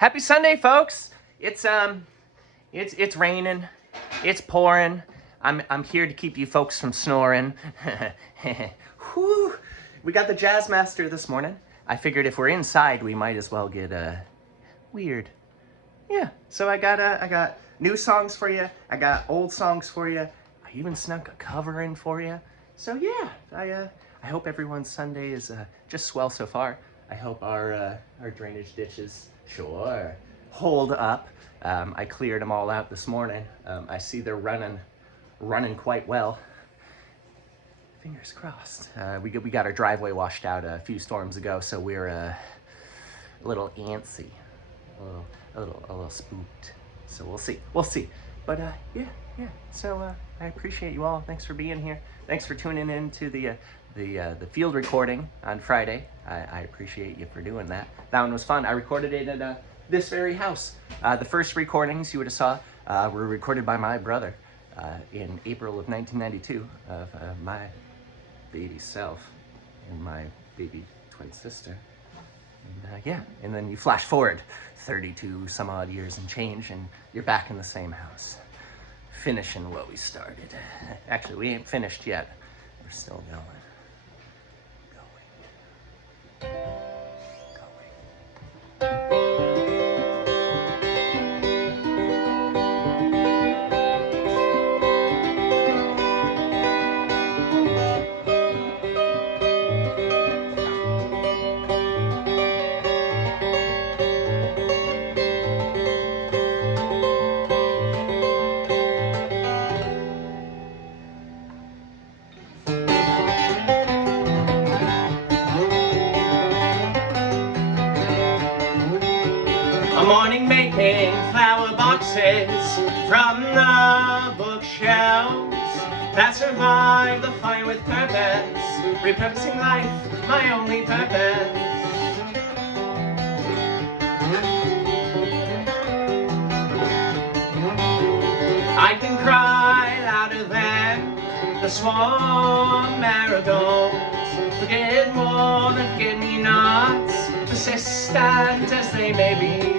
Happy Sunday, folks. It's raining. It's pouring. I'm here to keep you folks from snoring. Whew. We got the Jazzmaster this morning. I figured if we're inside, we might as well get weird. Yeah. So I got new songs for you. I got old songs for you. I even snuck a cover in for you. So yeah, I hope everyone's Sunday is just swell so far. I hope our drainage ditches, sure, hold up. I cleared them all out this morning. I see they're running quite well. Fingers crossed. We got our driveway washed out a few storms ago, so we're a little antsy, a little spooked. So we'll see. But yeah. So I appreciate you all. Thanks for being here. Thanks for tuning in to the field recording on Friday. I appreciate you for doing that. That one was fun. I recorded it at this very house. The first recordings you would have saw were recorded by my brother in April of 1992 of my baby self and my baby twin sister. And yeah, and then you flash forward 32 some odd years and change, and you're back in the same house, finishing what we started. Actually, we ain't finished yet. We're still going. A morning making flower boxes from the bookshelves that survive the fire with purpose, repurposing life, my only purpose. I can cry louder than the swarm marigolds, forget more than forget-me-nots, persistent as they may be.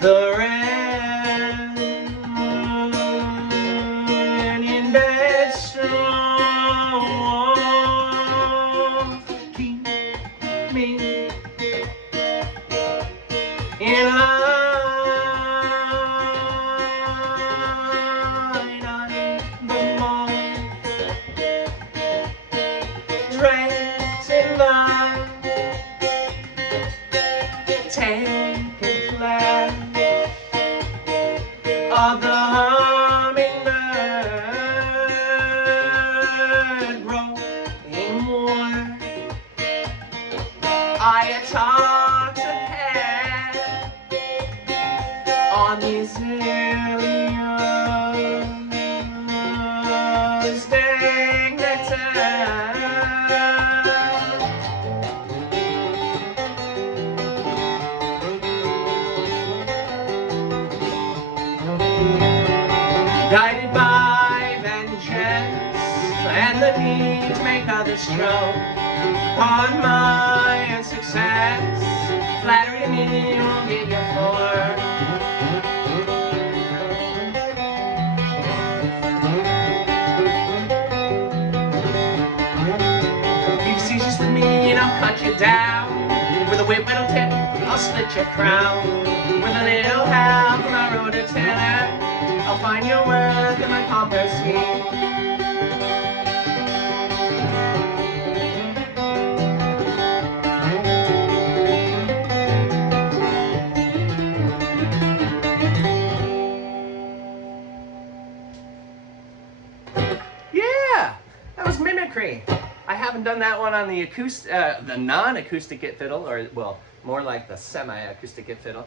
The rain in bed strong, keep me in line on the moth, draped in light, taking flash of the hummingbird growing warm. I intoxicate on these areas dignitas. Guided by vengeance and the need to make others strong, on my success, flattery to me will get you for. Be facetious with me and I'll cut you down. With a whip little tip, I'll split your crown. With a little help from a rototiller, I'll find your worth in my compost scheme. Yeah, that was mimicry. I haven't done that one on the the non-acoustic kit fiddle, or well, more like the semi-acoustic kit fiddle.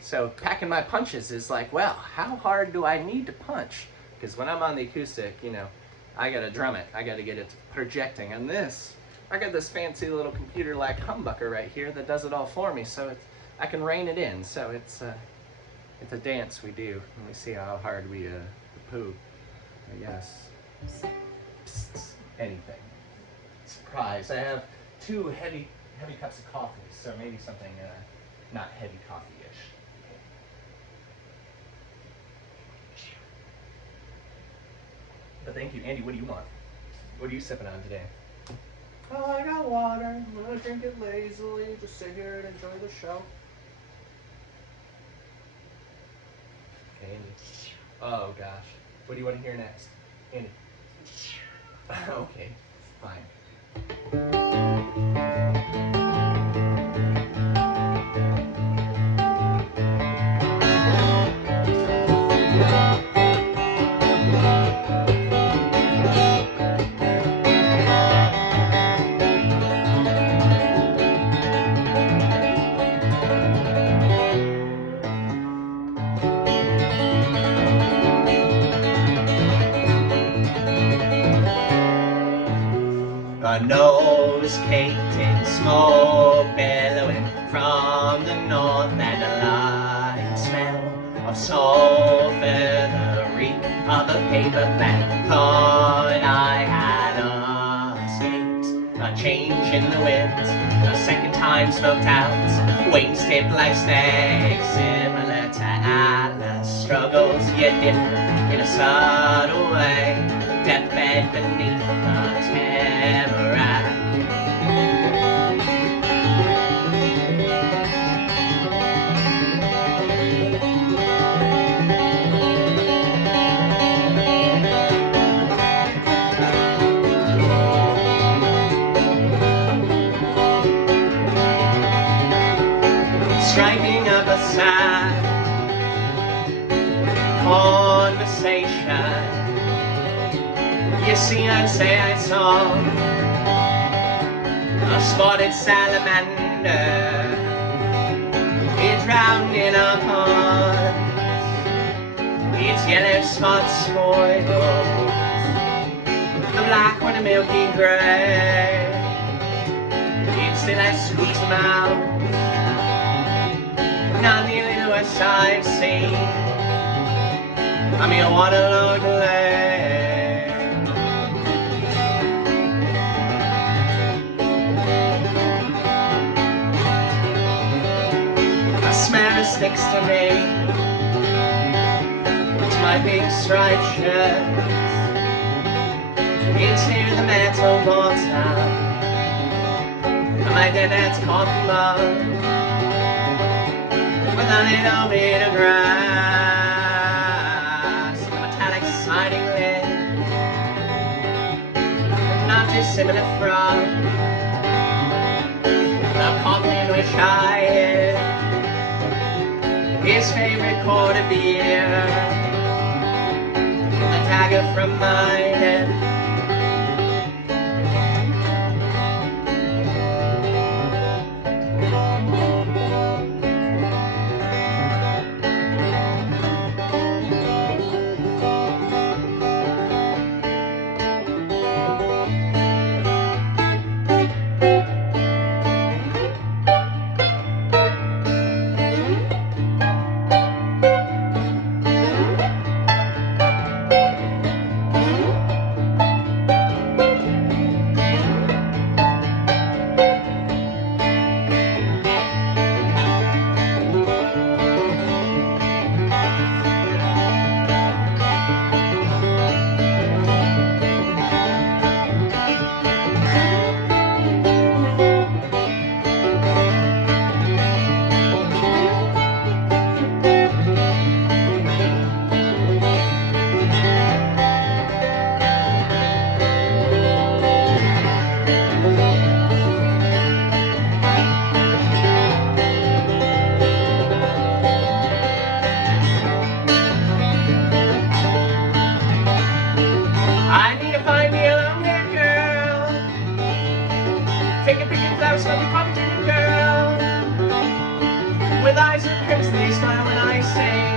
So packing my punches is like, well, how hard do I need to punch? Because when I'm on the acoustic, you know, I gotta drum it. I gotta get it projecting. And this, I got this fancy little computer like humbucker right here that does it all for me, so I can rein it in. So it's a dance we do, and we see how hard we poo. I guess. Psst, anything. Surprise! I have 2 heavy cups of coffee, so maybe something not heavy coffee-ish. But thank you, Andy. What do you want? What are you sipping on today? Oh, I got water. I'm gonna drink it lazily. Just sit here and enjoy the show. Okay, Andy. Oh gosh. What do you want to hear next, Andy? Okay, fine. A nose caked in smoke billowing from the north, and a light smell of sulphur, the reek of a paper plan. Thought I had escaped a change in the wind, a second time smoked out, wings tipped like snakes, similar to Atlas struggles, yet different in a subtle way. Deathbed beneath the tamarack. Striking up a sad conversation. You see, I'd say I saw a spotted salamander. It drowned in a pond. Its yellow spots spoiled the black one a milky gray. Instead I squeeze them out, not nearly the worst I've seen. I mean, a waterlogged lake. Smell sticks to me. It's my big striped shirt. Into the metal bottom of my dead dad's coffee mug, with a little bit of grass, a metallic sliding lid, not dissimilar from the coffee in which I hid his favorite quarter beer, a dagger from my head. With eyes of crimson, they smile when I sing.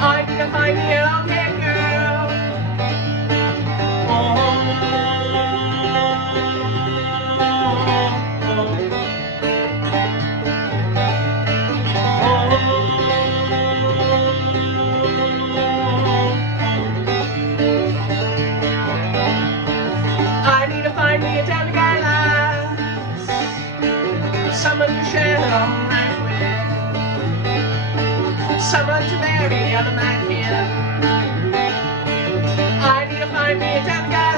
I need to find the long-haired girl. someone to marry all of my kin. I need to find me a damn gallows.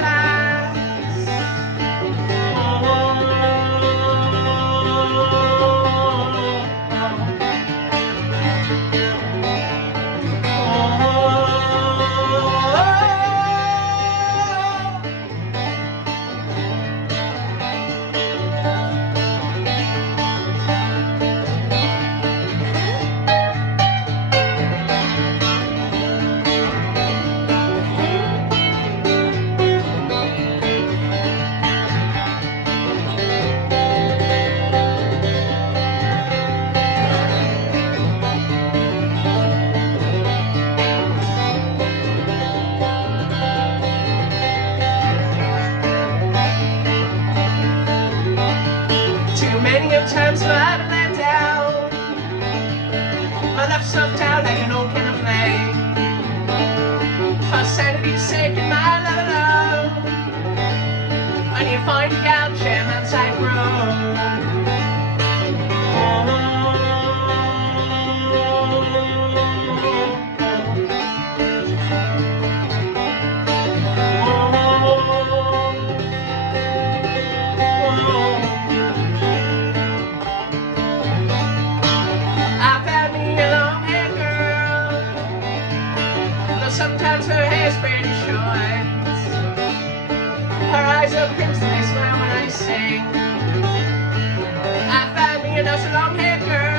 Too many of times I've been let down. My life's stuffed out like an old can of flame. For sanity's sake and my love alone, I need to find a gal jam outside room. Sometimes her hair's pretty short. Her eyes are crimson, they smile when I sing. I found me a nice long-haired girl.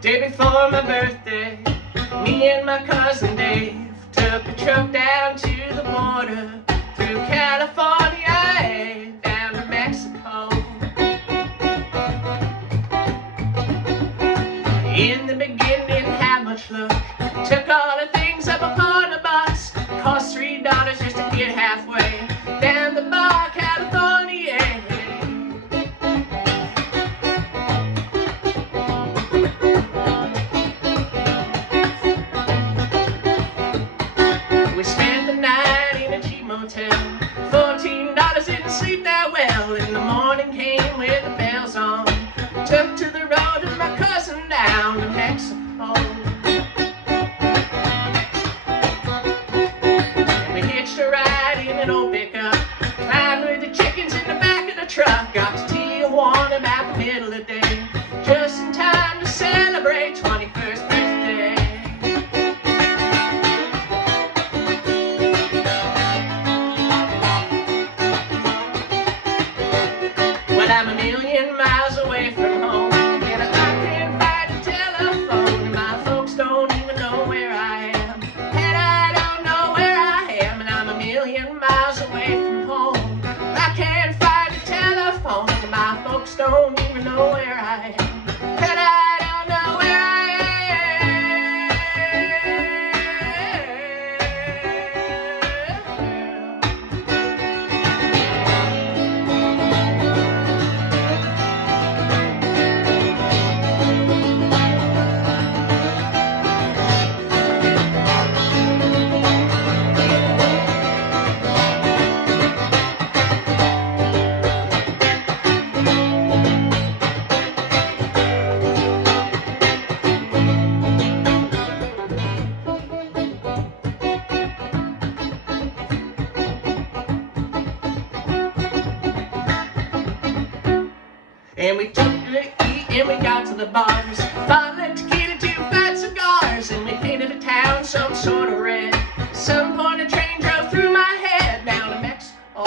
Day before my birthday, me and my cousin Dave took a truck down to the border, through California, down to Mexico. In the beginning, didn't have much luck. Took all the things up upon a bus. Cost $3 just to get halfway down the bar, California. We spent the night in a cheap motel. $14 didn't sleep that well. In the morning came with the bells on. Took to the road with my cousin down to Mexico. And we hitched a ride in an old pickup. Climbed with the chickens in the back of the truck. Got to Tijuana about the middle of the day, just in time to celebrate 21st birthday. Well, I'm a million miles away from home, and I can't find a telephone, and my folks don't even know where I am, and I don't know where I am, and I'm a million miles away from home. I can't find a telephone, and my folks don't even know where I am, and I don't know where I am. And we took to eat and we got to the bars. 5 lit tequila, 2 fat cigars. And we painted the town some sort of red. Some point a train drove through my head down to Mexico.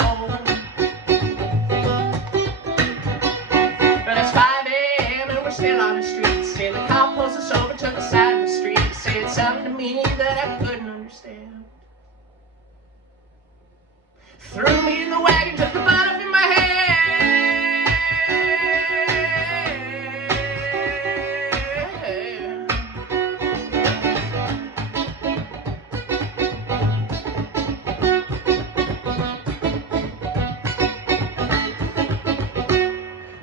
But it's 5 a.m. and we're still on the streets. And the cop pulls us over to the side of the street. Said something to me that I couldn't understand. Threw me in the wagon, took the butt off in my hand.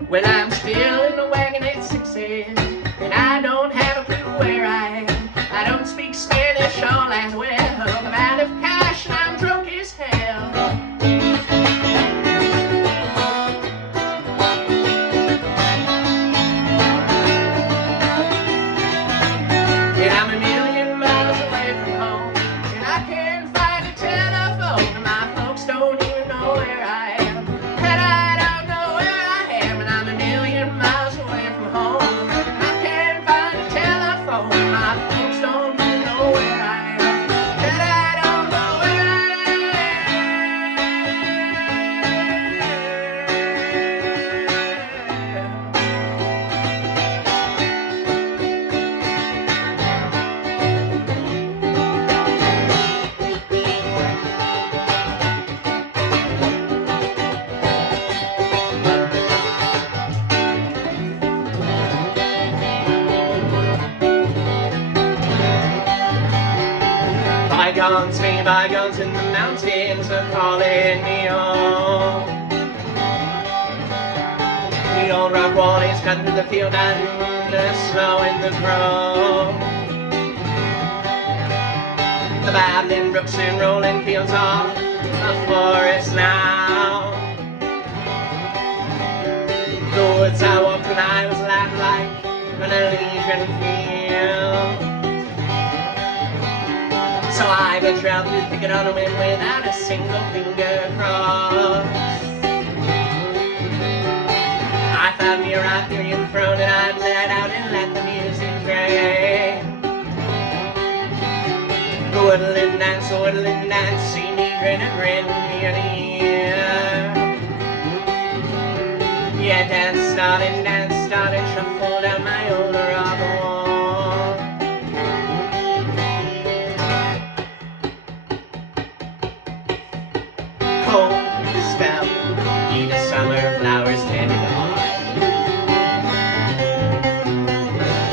Well, I'm still in the wagon at 6 a.m. and I don't have a clue where I am. I don't speak Spanish all as well. I'm out of cash and I'm drunk as hell. And I'm a million miles away from home, and I can't find a telephone, and my folks don't even know where I am. And I don't know where I am, and I'm a million miles away from home. I can't find a telephone, my folks don't even know where I am. And I don't know where Bygones be bygones, in the mountains are calling me home. The old rock wall is cut through the field and the snow and the grove. The babbling brooks and rolling fields are a forest now. The woods I walked when I was lad like an Elysian field. So I venture out to pick it on a whim without a single finger crossed. I found me a Riparian throne and I'd let out and let the music drain. The woodland dance, see me grin and grin ear to ear. Yeah, dance started, shuffle down my old rock wall. Cold spell, eat a summer flowers tended on.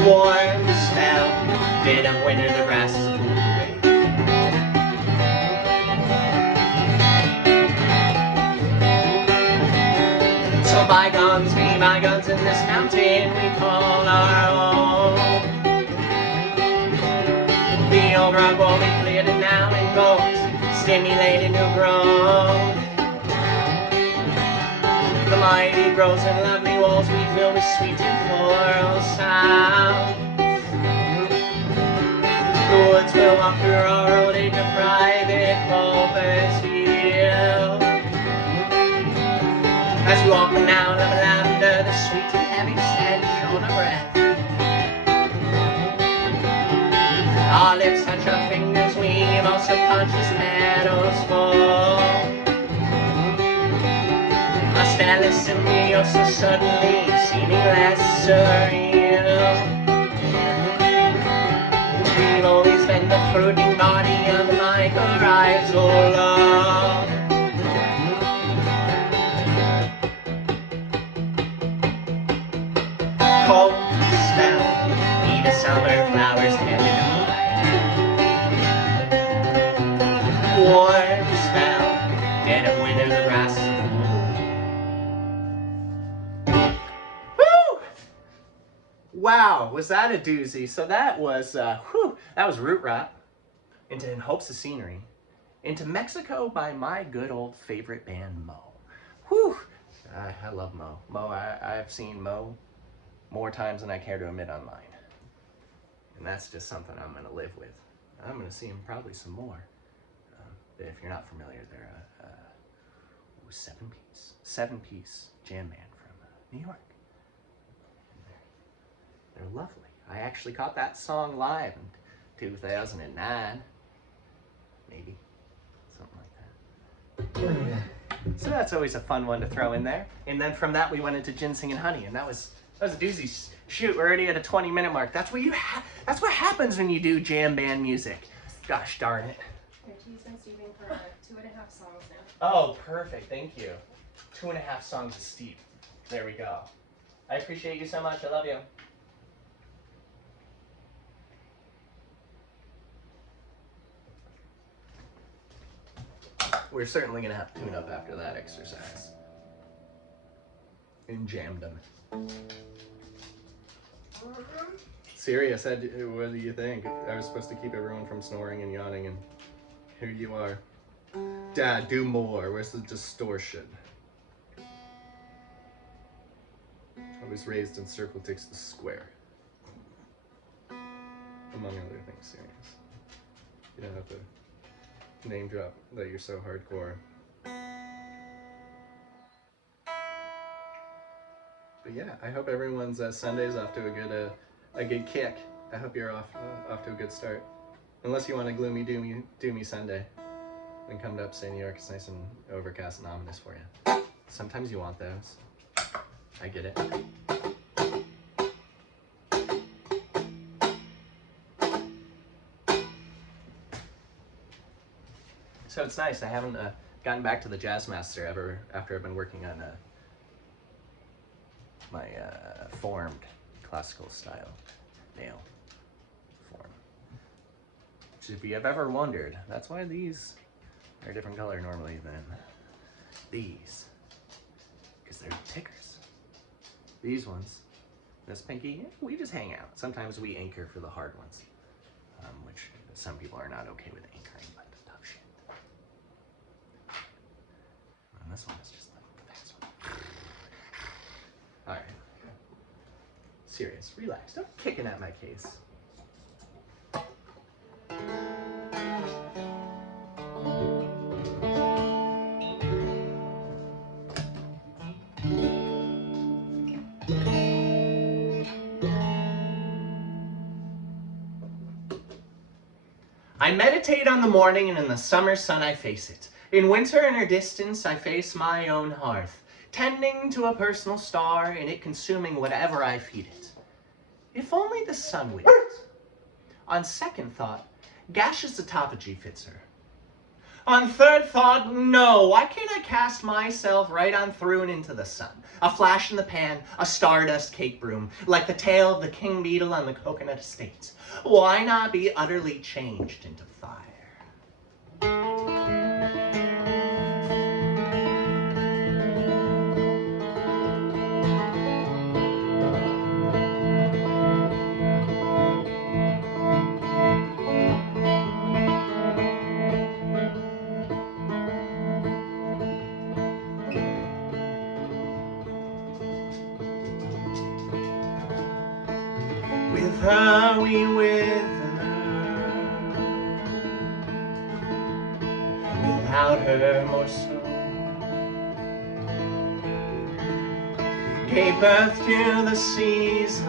Warm spell, dead of winter the grass is cool away. So bygones be bygones, in this mountain we call our own. The old rock wall be cleared and now in gold, stimulated new growth. The mighty groves and lovely walls we fill with sweet and floral sound. The woods will walk through our road into private paupers field. As we walk now in the lavender, the sweet and heavy stench on our breath. Our lips touch our fingers, weave our subconscious meadows fall. Our stellar symbiosis suddenly seeming less surreal. We've always been the fruiting body of mycorrhizal love. Cold spell, eat a summer flowers tended on. Warm spell, dead of winter the grass is cool. Woo! Wow, was that a doozy? So that was Root Rap into In Hopes of Scenery, into Mexico by my good old favorite band Mo. Whew! I love Mo. Mo, I've seen Mo more times than I care to admit online. And that's just something I'm going to live with. I'm going to see him probably some more. If you're not familiar, they're a seven-piece jam band from New York. They're lovely. I actually caught that song live in 2009, maybe, something like that. So that's always a fun one to throw in there. And then from that we went into Ginseng and Honey, and that was a doozy. Shoot, we're already at a 20-minute mark. That's what that's what happens when you do jam band music. Gosh darn it. He's been steeping for 2.5 songs now. Oh, perfect. Thank you. 2.5 songs of steep. There we go. I appreciate you so much. I love you. We're certainly going to have to tune up after that exercise. And jammed them. Serious, what do you think? I was supposed to keep everyone from snoring and yawning, and here you are. Dad, do more. Where's the distortion? I was raised in circle takes the square. Among other things, serious. You don't have to name drop that you're so hardcore. But yeah, I hope everyone's Sunday's off to a good kick. I hope you're off to a good start. Unless you want a gloomy, doomy Sunday, then come to upstate New York. It's nice and overcast and ominous for you. Sometimes you want those. I get it. So it's nice. I haven't gotten back to the Jazzmaster ever after I've been working on my formed classical style nail form. Which, if you have ever wondered, that's why these are a different color normally than these, because they're tickers. These ones, this pinky, we just hang out. Sometimes we anchor for the hard ones, which some people are not okay with anchoring, but tough shit. And this one is just like the fast one. All right. Serious, relax, don't kicking at my case. I meditate on the morning, and in the summer sun I face it. In winter in her distance I face my own hearth, tending to a personal star, and it consuming whatever I feed it. If only the sun winked. On second thought, gaseous autophagy fits her. On third thought, no, why can't I cast myself right on through and into the sun? A flash in the pan, a stardust cake broom, like the tail of the king beetle on the coconut estate. Why not be utterly changed into fire? With her we wither, without her more so. Gave birth to the seasons,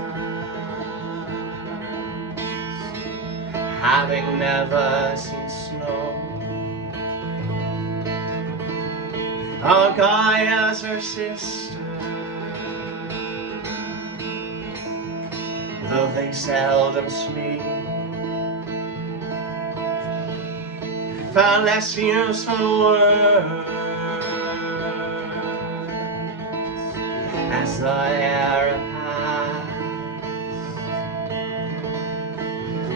having never seen snow. Our Gaia's her sister, though they seldom speak. Far less useful words as the era passed.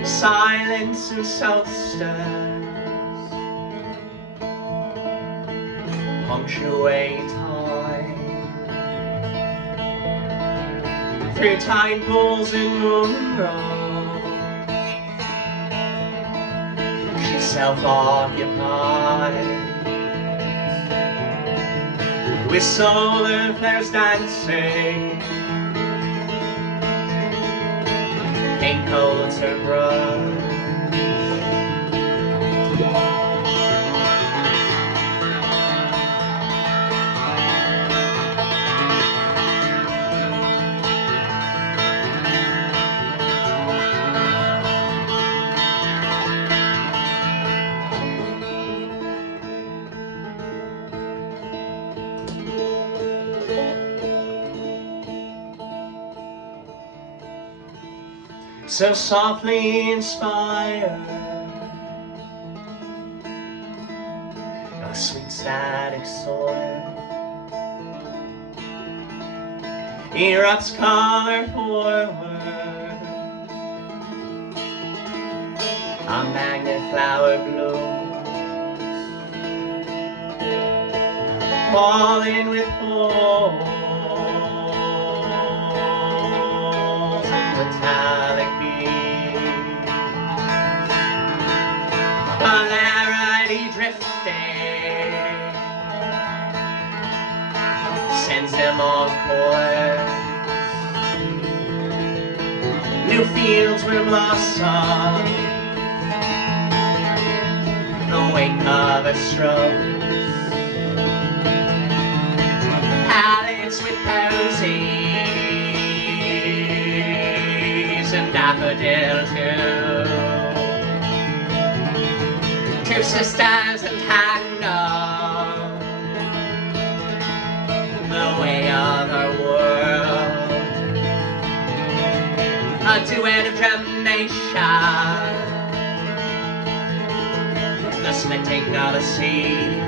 Silence and solstice punctuate time. Through tide pools and moonrise, she's self-occupied, with solar flares dancing, pink coats her brush. so softly inspired, a sweet static soil erupts color forward, a magnet flower blooms, falling with holes and metallic beams, polarity drifting sends them on course. New fields will blossom, the wake of a stroke. Alex with posies and daffodil too. Two sisters entangled, the way of our world. A duet of germination, the splitting of a seed.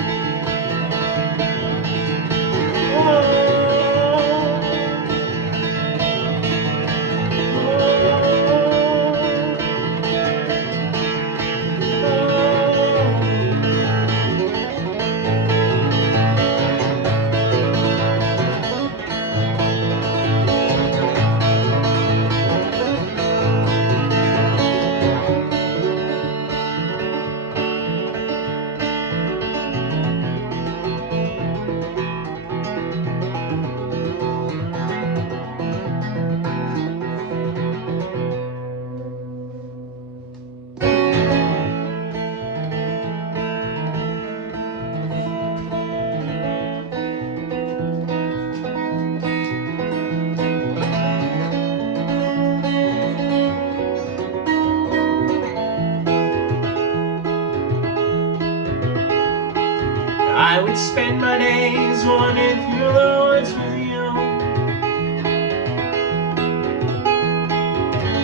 I would spend my days wandering through the woods with you,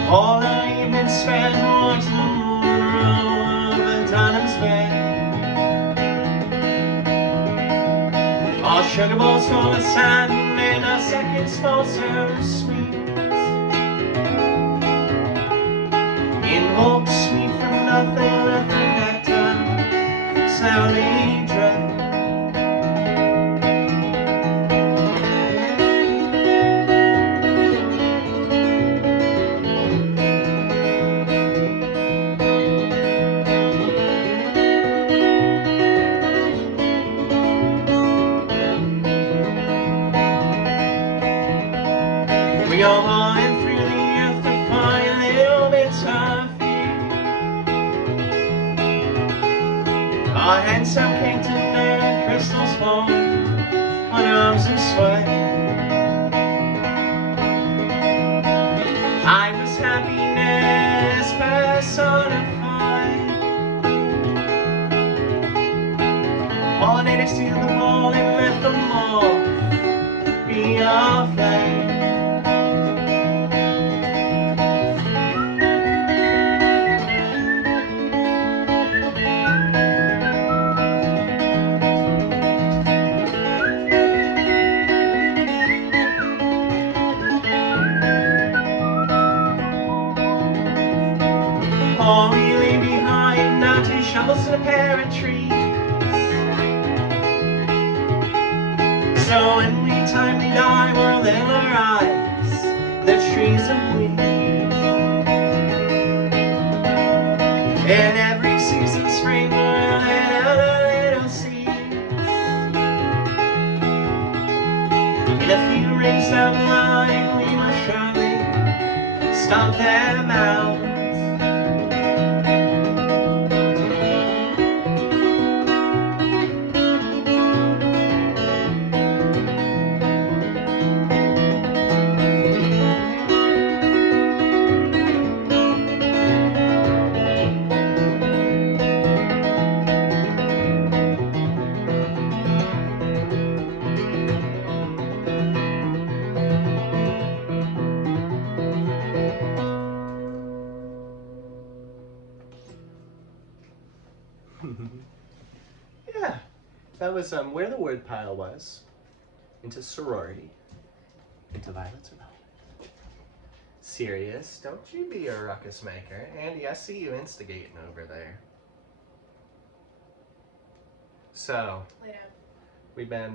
all the evening spent watching the moon roll over Dunham's Bay. Our sugar bowls full of sand and our seconds full so sweet, in hopes sweet from nothing left the nectar slowly drip. We go hauling through the earth to find little bits of feet. Our hands so caked in dirt, crystals fall on arms of sweat. I was happiness personified. All day to steal the ball and let the moth be our flame. All we leave behind now, 2 shovels and a pair of trees. So when we timely die, well then arise the trees of weed. In every season, spring will let out a little seed. In a few rings down the line, we will surely stomp them out. that was where the wood pile was. Into sorority. Into violets or velvet. Serious, don't you be a ruckus maker. Andy, I see you instigating over there. So, we've been,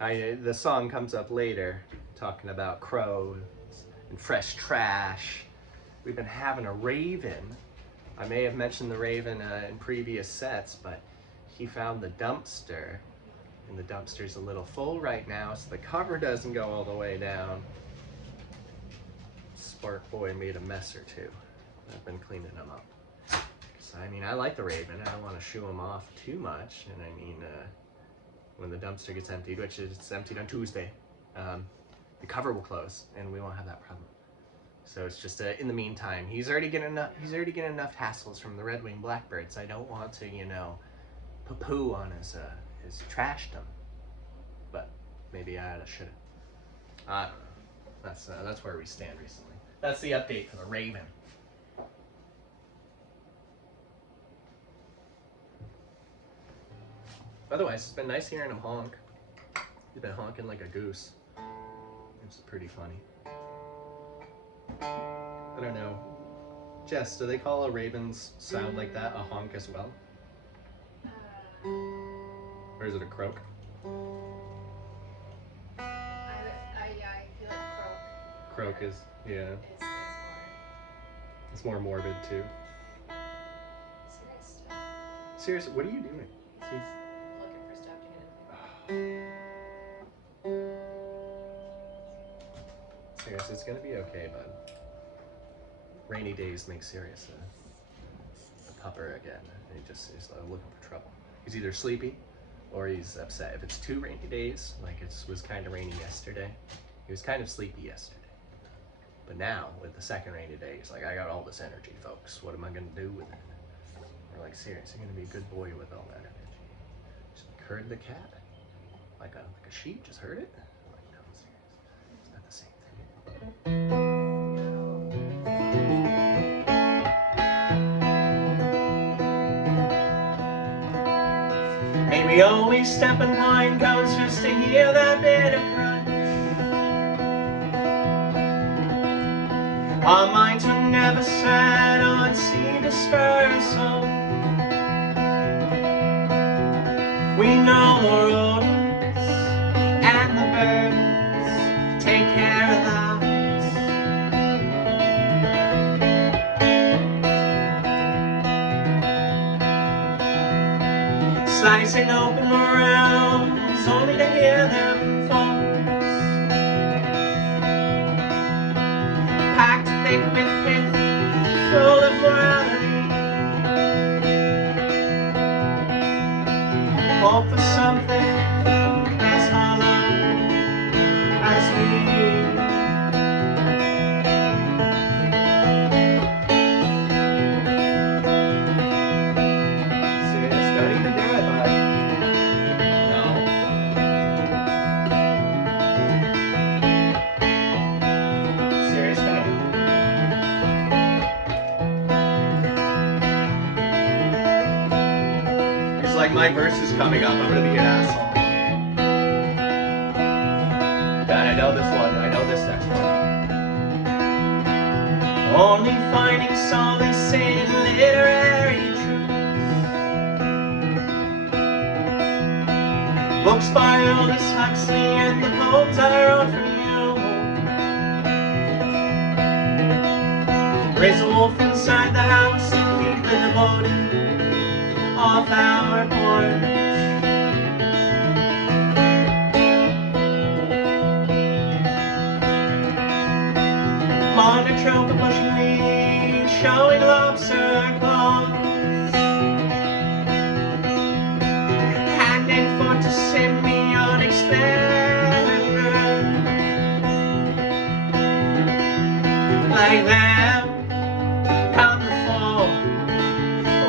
the song comes up later, talking about crows and fresh trash. We've been having a raven. I may have mentioned the raven in previous sets, but he found the dumpster, and the dumpster's a little full right now, so the cover doesn't go all the way down. Spark Boy made a mess or two. I've been cleaning them up. So, I mean, I like the raven. I don't want to shoo him off too much, and I mean, when the dumpster gets emptied, which is emptied on Tuesday, the cover will close, and we won't have that problem. So it's just in the meantime, he's already getting enough hassles from the red-winged blackbirds. I don't want to, you know, poo on his trashdom. But maybe I should. I don't know. That's where we stand recently. That's the update for the raven. Otherwise, it's been nice hearing him honk. He's been honking like a goose. It's pretty funny. I don't know. Jess, do they call a raven's sound like that a honk as well? Or is it a croak? I feel like Croak is, yeah. It's more morbid too. Serious stuff. Seriously, what are you doing? He's looking for stuff to get in. Serious, it's gonna be okay, bud. Rainy days make Sirius a pupper again. And he just is looking for trouble. He's either sleepy or he's upset. If it's 2 rainy days, like it was kind of rainy yesterday, he was kind of sleepy yesterday. But now, with the second rainy day, he's like, I got all this energy, folks. What am I gonna do with it? We're like, Sirius, you're gonna be a good boy with all that energy. Just like herd the cat, like a sheep. Just herd it. I'm like, no, Sirius, it's not the same thing. May we always step in pine cones just to hear that bitter crunch. Our minds were never set on sea dispersal. We know the rodents and the birds take care of that. Slicing open morels only to hear them fall. Packed thick with pith, full of morality. Hope for something as hollow as we. Serious, don't even do it, bud. No. Serious, don't. It's like my verse is coming up, I'm gonna be an asshole. God, I know this one, I know this next one. Only finding solace in literary truth. Books by Aldous Huxley and the poems I wrote for you. Raise a wolf inside the house and keep the devoted off our porch. Monotrope of bush leaves showing lobster claws. Hand in foot to symbiotic splendor. Like them, come the fall,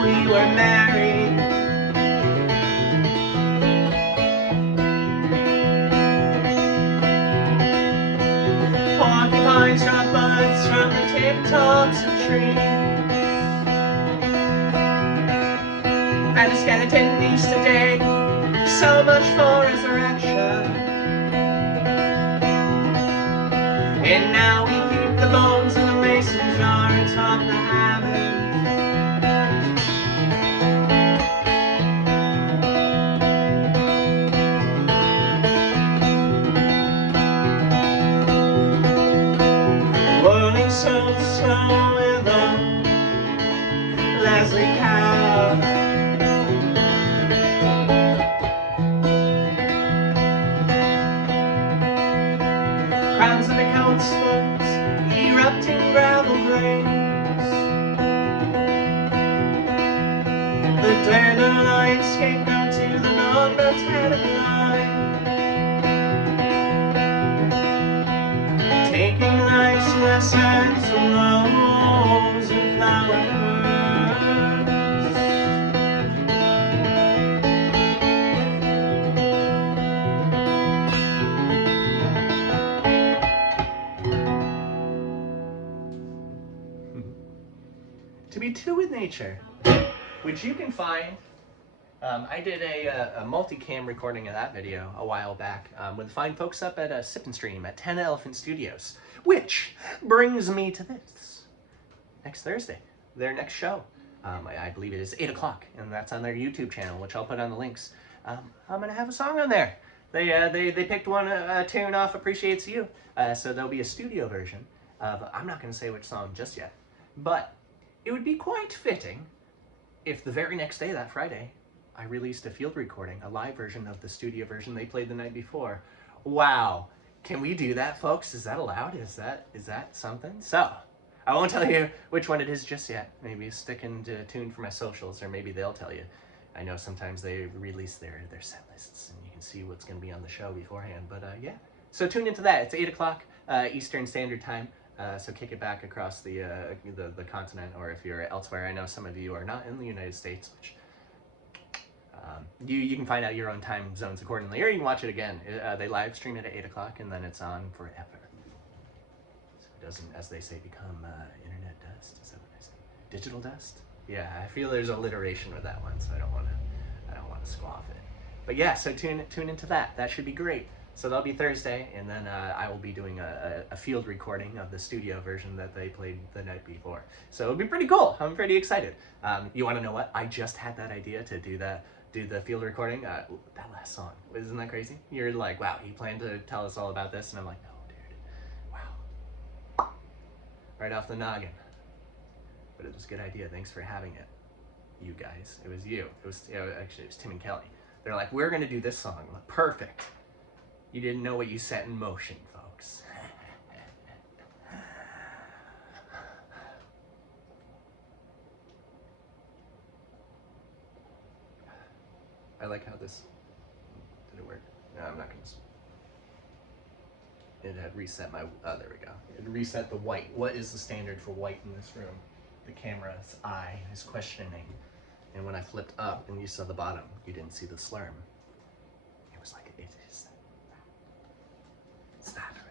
we were married. Porcupines drop buds from the tip tops of trees. And a skeleton Easter day so much for resurrection. And now we keep the bones in a mason jar atop the Hammond. Whirling so slow with a Leslie cow. Crowns of the counts spokes, erupting gravel graves. The dandelion scapegoat to the non-botanic line. Taking life's lessons from those who flowered first. To be two with nature, which you can find. I did a multicam recording of that video a while back with fine folks up at Sip and Stream at 10 Elephant Studios, which brings me to this. Next Thursday, their next show. I believe it is 8 o'clock, and that's on their YouTube channel, which I'll put on the links. I'm going to have a song on there. They picked one tune off Appreciates You, so there'll be a studio version of, I'm not going to say which song just yet, but it would be quite fitting if the very next day, that Friday, I released a field recording, a live version of the studio version they played the night before. Wow, can we do that, folks? Is that allowed? Is that something? So, I won't tell you which one it is just yet. Maybe stick into tune for my socials, or maybe they'll tell you. I know sometimes they release their set lists, and you can see what's going to be on the show beforehand. But yeah, so tune into that. It's 8 o'clock Eastern Standard Time. So kick it back across the continent, or if you're elsewhere. I know some of you are not in the United States, which you can find out your own time zones accordingly, or you can watch it again. They live stream it at 8 o'clock, and then it's on forever. So it doesn't, as they say, become internet dust. Is that what I say? Digital dust? Yeah, I feel there's alliteration with that one, so I don't want to squash it. But yeah, so tune into that. That should be great. So that'll be Thursday, and then I will be doing a field recording of the studio version that they played the night before. So it'll be pretty cool. I'm pretty excited. You want to know what? I just had that idea to do the field recording. That last song, isn't that crazy? You're like, wow, he planned to tell us all about this, and I'm like, no, dude, wow, right off the noggin. But it was a good idea. Thanks for having it, you guys. It was you. Actually, it was Tim and Kelly. They're like, we're gonna do this song. I'm like, perfect. You didn't know what you set in motion, folks. I like how this, did it work? No, I'm not gonna. It had reset my, oh, there we go. It reset the white. What is the standard for white in this room? The camera's eye is questioning. And when I flipped up and you saw the bottom, you didn't see the slurm. It was like, it is. It's that right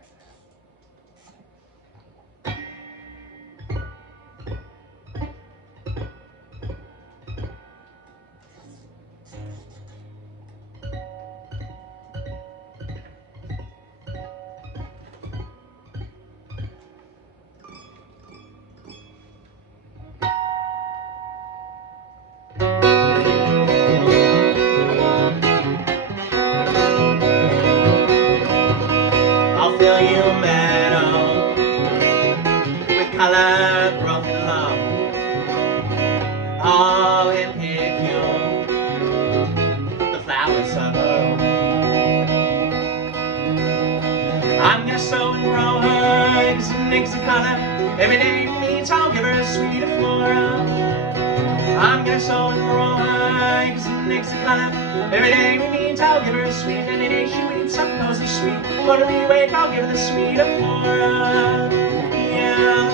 I'll fill you meadow with color, growth, and love. I'll pick you the flowers of her. I'm gonna sow and grow her eggs and eggs of color. Every day means I'll give her a sweet flora. I'm gonna sow and grow her eggs and eggs of color. Every day means I'll give her a sweet, and any day she eats something those are sweet. When we wake, I'll give her the sweet flora. Yeah.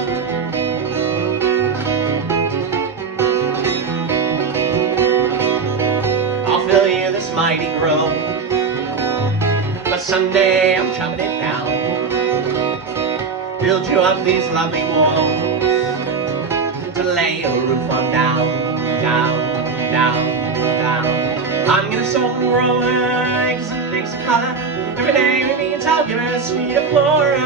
I'll fill you this mighty grove, but someday I'm chopping it down. Build you up these lovely walls to lay your roof on down, down, down, down. I'm gonna soak raw eggs and mix a color. Every day we meet, I'll give her a sweet flora.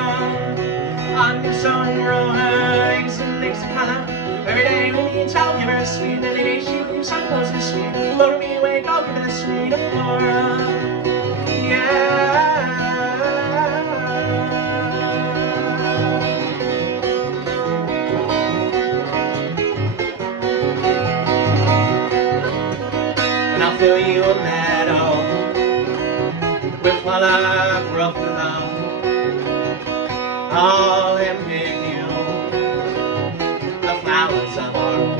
I'm gonna soak raw eggs and mix a color. Every day we meet, I'll give her a sweet. Every day she leaves, I'm close to sweet. Tomorrow we wake, I'll give her the sweet flora. Yeah. And I'll fill you a meadow with my love, rough love. I'll handpick you the flowers of our own.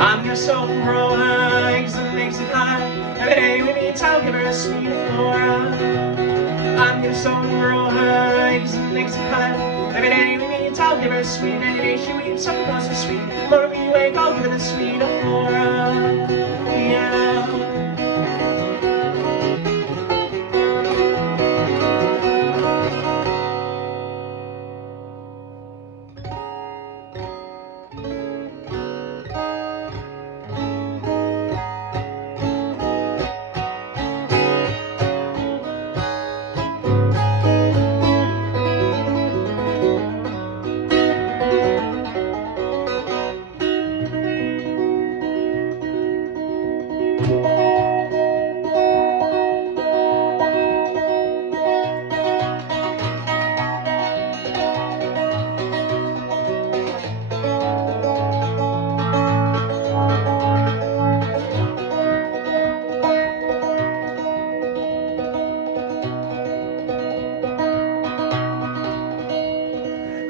I'm gonna soak raw eggs and make some pie. Every day we meet, I'll give her a sweet flora. I'm gonna soak raw eggs and make some pie. Every day we meet, I'll give her a sweet. Every day she weeps, something close to sweet. Tomorrow we wake, I'll give her the sweet flora. Yeah.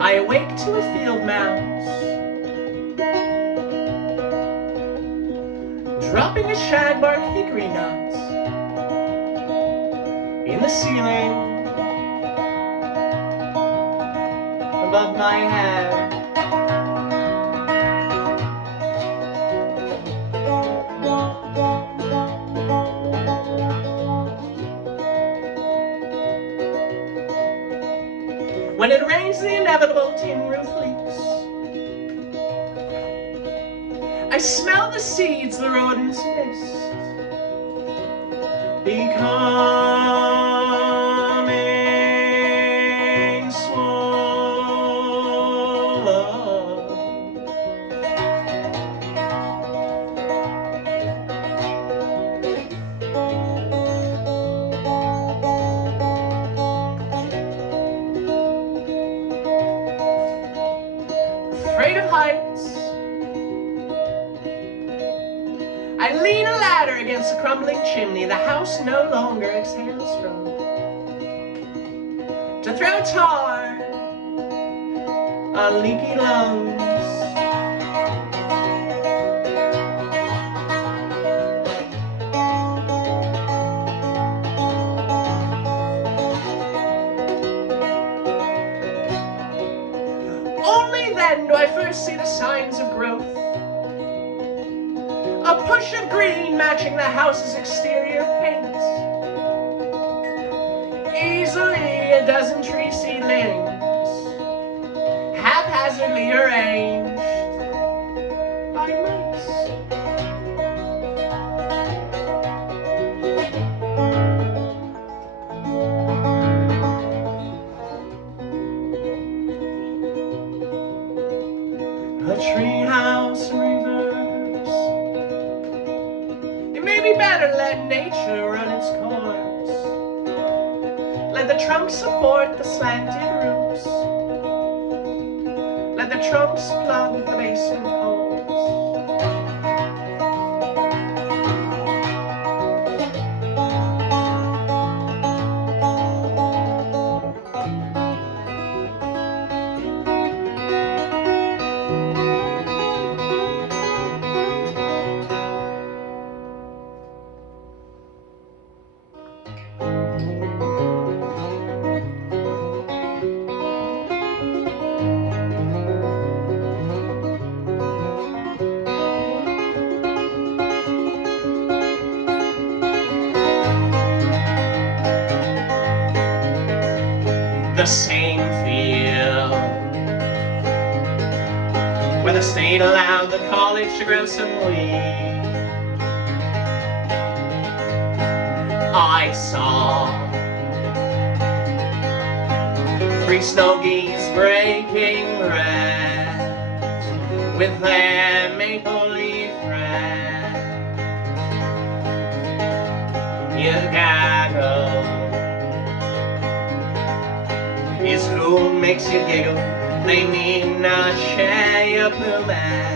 I awake to a field mouse dropping a shagbark hickory nuts in the ceiling above my head. When it rains, the inevitable tin roof leaks. I smell the seeds the rodents missed, becoming swollen. Afraid of heights, I lean a ladder against a crumbling chimney the house no longer exhales from, to throw tar on leaky lungs. Only then do I first see the signs of growth. A push of green matching the house's exterior paint. Easily a dozen tree seedlings, haphazardly arranged by mice. A treehouse reverse. It may be better let nature run its course. Let the trunks support the slanted roofs. Let the trunks plug the basement holes. The same field where the state allowed the college to grow some weed. I saw 3 snow geese breaking bread with their maple leaf thread. You gaggle is who makes you giggle. They need not share your plumage.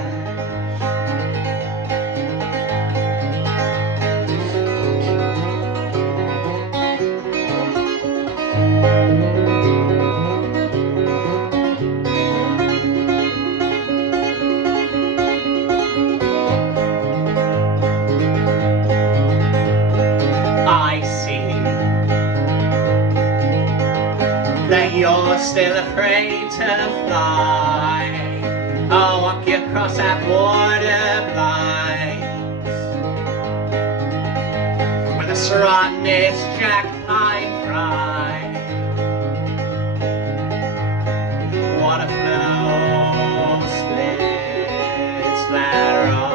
I see that you're still afraid to fly. I'll walk you across that water blinds where the rottenness jack I fry. Water flow splits that rock.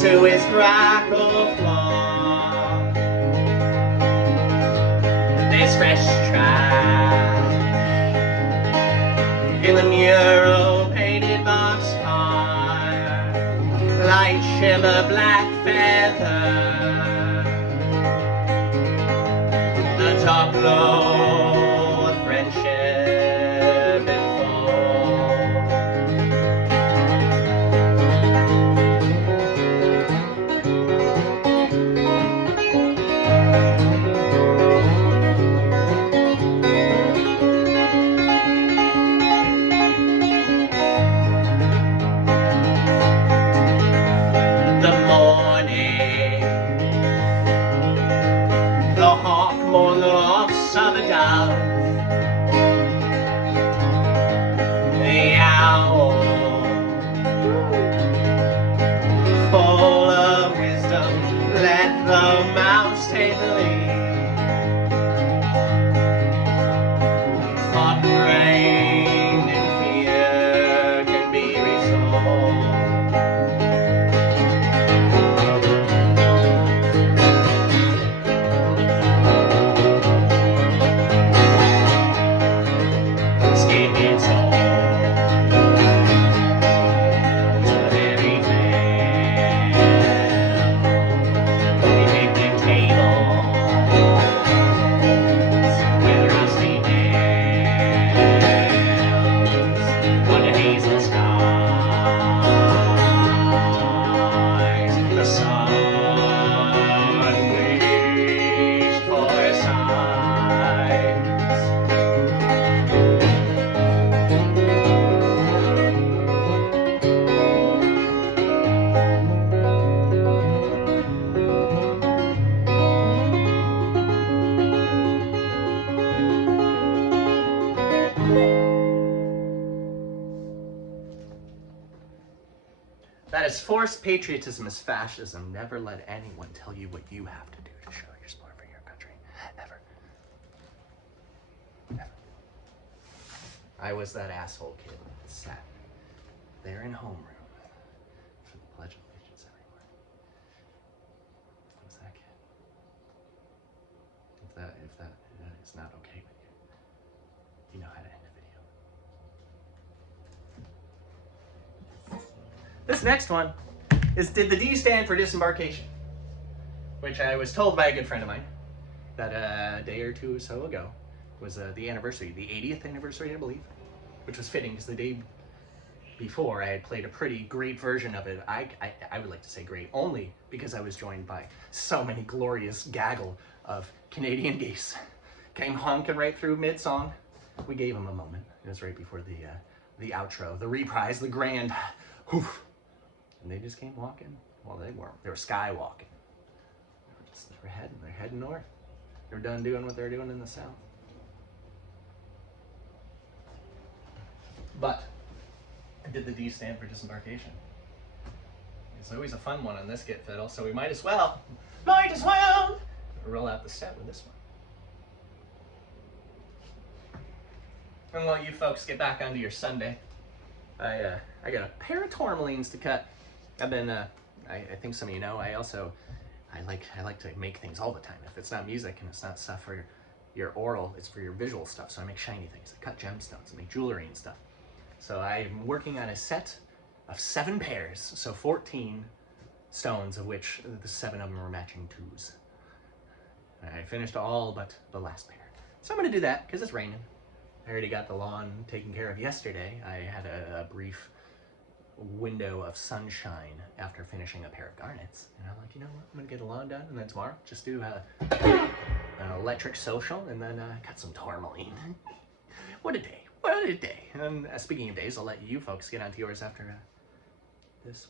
To his crackle floor, there's fresh trash in the mural painted boxcar, light shimmer black feather, the top glow of friendship and fall. Summer dove, the owl, full of wisdom, let the mouse take the lead. Thought rain and fear can be resolved. That is forced patriotism is fascism. Never let anyone tell you what you have to do to show your support for your country. Ever. Never. I was that asshole kid that sat there in homeroom for the Pledge of Allegiance every morning. I was that kid. If that is not okay with you, you know how to end a video. This next one is, did the D stand for disembarkation? Which I was told by a good friend of mine that a day or two or so ago was the anniversary, the 80th anniversary, I believe, which was fitting because the day before I had played a pretty great version of it. I would like to say great only because I was joined by so many glorious gaggle of Canadian geese. Came honking right through mid-song. We gave them a moment. It was right before the outro, the reprise, the grand whoof. And they just came walking. Well, they weren't. They were skywalking. They're heading north. They're done doing what they're doing in the south. But did the D stand for disembarkation? It's always a fun one on this git fiddle, so we might as well roll out the set with this one. And while you folks get back onto your Sunday, I got a pair of tourmalines to cut. I've been I think some of you know, I like to make things all the time. If it's not music and it's not stuff for your oral, it's for your visual stuff. So I make shiny things. I cut gemstones, I make jewelry and stuff. So I'm working on a set of 7 pairs, so 14 stones, of which the 7 of them are matching 2s. I finished all but the last pair. So I'm gonna do that because it's raining. I already got the lawn taken care of yesterday. I had a brief window of sunshine after finishing a pair of garnets. And I'm like, you know what, I'm gonna get the lawn done, and then tomorrow just do an electric social, and then cut some tourmaline. What a day. What a day. And speaking of days, I'll let you folks get onto yours after this.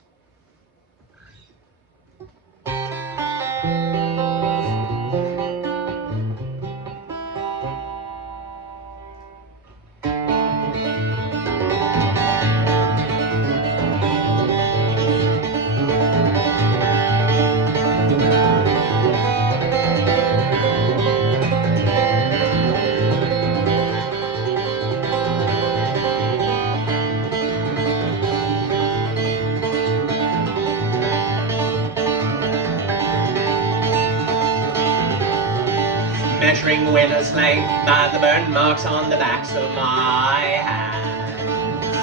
Measuring winter's length by the burn marks on the backs of my hands.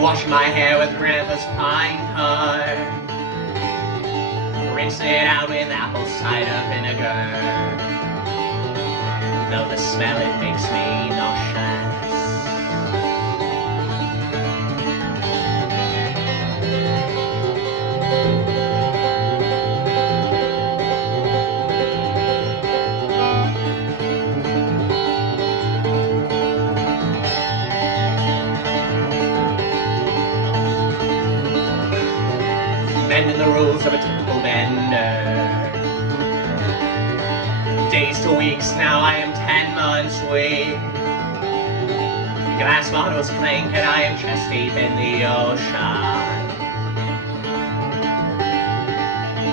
Wash my hair with grandpa's pine tar. Rinse it out with apple cider vinegar. Though the smell, it makes me nauseous. Bending the rules of a typical bender. Days to weeks, now I am 10 months weak. Glass bottles clink and I am chest deep in the ocean.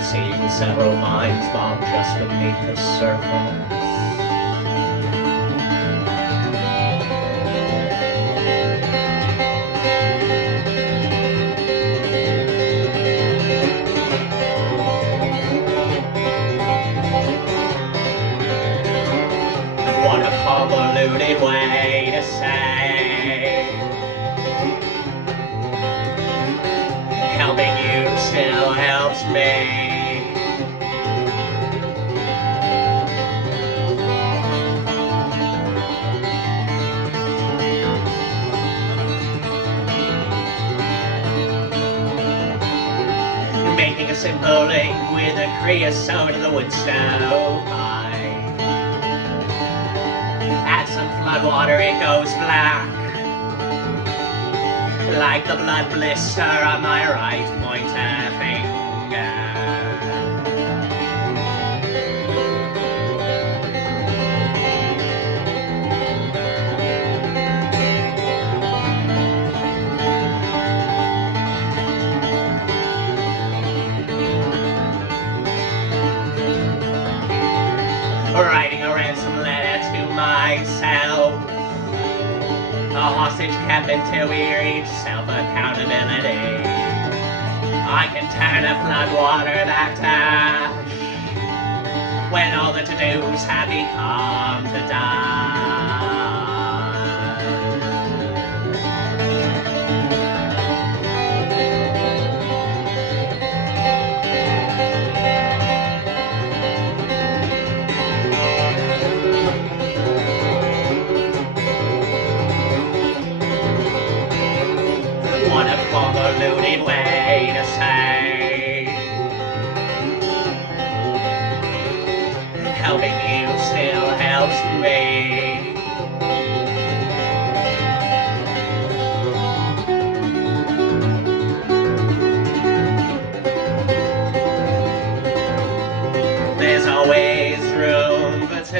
Seeing several minds bob just beneath the surface. What a convoluted way to say helping you still helps me. Making a simple link with a creosote of the wood stove pipe. Add some flood water, it goes black, like the blood blister on my right pointer finger. Writing a ransom letter to myself, a hostage kept until we reach self-accountability. I can turn a flood water back to ash when all the to-dos have become to die. convoluted way to say helping you still helps me. There's always room for two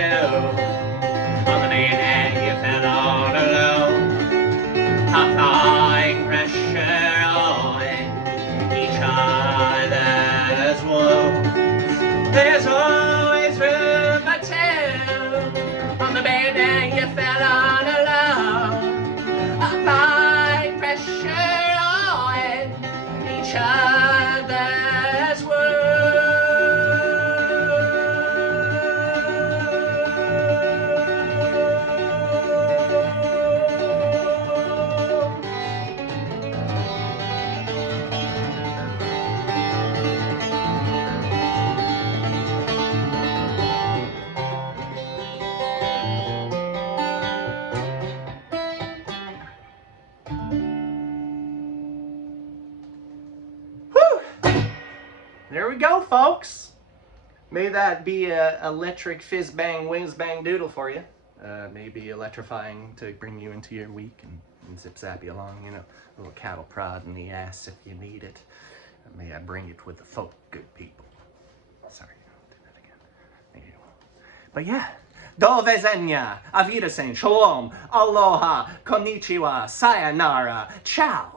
on the main and you fell all alone. Applying pressure on each other's wounds. There's always room for two on the main and you fell all alone. Applying pressure on each other's wounds. There we go, folks. May that be a electric fizz bang whiz bang doodle for you. Maybe electrifying to bring you into your week and zip zap you along, you know, a little cattle prod in the ass if you need it. May I bring it with the folk, good people. Sorry, I'll do that again. Maybe I won't. But yeah. Do widzenia, auf Wiedersehen, shalom, aloha, konnichiwa, sayonara, ciao.